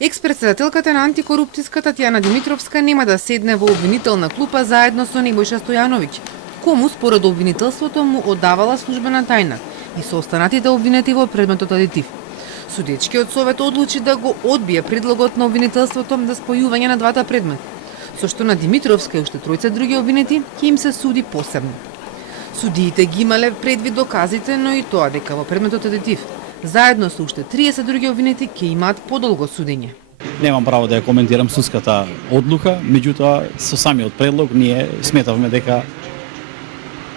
Екс-председателката на антикорупцијската Татјана Димитровска нема да седне во обвинителна клупа заедно со Небојша Стојановиќ, кому според обвинителството му оддавала службена тајна и со останатите обвинети во предметот адитив. Судечкиот совет одлучи да го одбие предлогот на обвинителството за спојување на двата предмета, со што на Димитровска и уште тројца други обвинети ќе им се суди посебно. Судиите ги имале предвид доказите, но и тоа дека во предметот адитив заедно со уште 30 други обвинети ќе имаат подолго судење. Немам право да ја коментирам судската одлука, меѓутоа со самиот предлог ние сметавме дека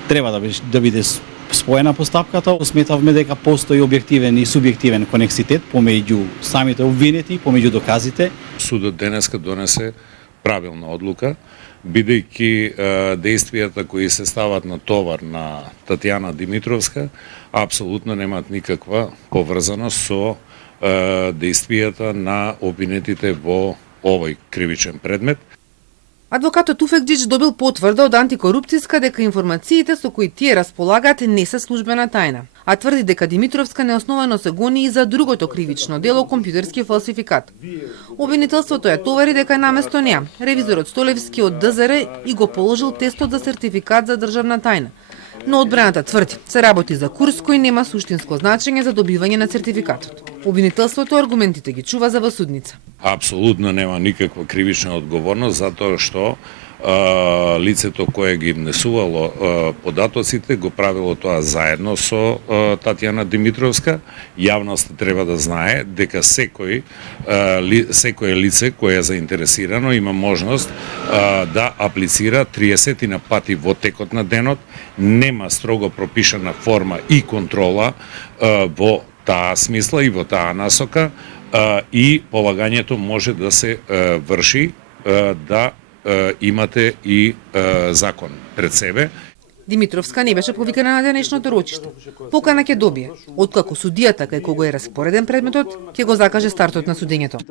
треба да биде споена постапката, сметавме дека постои објективен и субјективен конекситет помеѓу самите обвинети, помеѓу доказите. Судот денеска донесе правилна одлука, бидејќи действијата кои се стават на товар на Татјана Димитровска апсолутно немаат никаква поврзаност со действијата на обвинетите во овој кривичен предмет. Адвокатот Туфекџиќ добил потврда од антикорупцијска дека информациите со кои тие располагаат не се службена тајна, а тврди дека Димитровска неосновано се гони и за другото кривично дело компјутерски фалсификат. Обвинителството ја товари дека наместо неа ревизорот Столевски од ДЗР и го положил тестот за сертификат за државна тајна. Но одбраната тврди, се работи за курс кој нема суштинско значење за добивање на сертификатот. Обвинителството аргументите ги чува за во судница. Апсолутно нема никаква кривична одговорност затоа што лицето кое ги внесувало податоците го правило тоа заедно со Татјана Димитровска. Јавноста треба да знае дека секој лице кое е заинтересирано има можност да аплицира 30 на пати во текот на денот, нема строго пропишана форма и контрола во таа смисла и во таа насока и полагањето може да се врши да имате и закон пред себе. Димитровска не беше повикана на денешното рочиште. Покана ќе добие, откако судијата кај кого е распореден предметот, ќе го закаже стартот на судењето.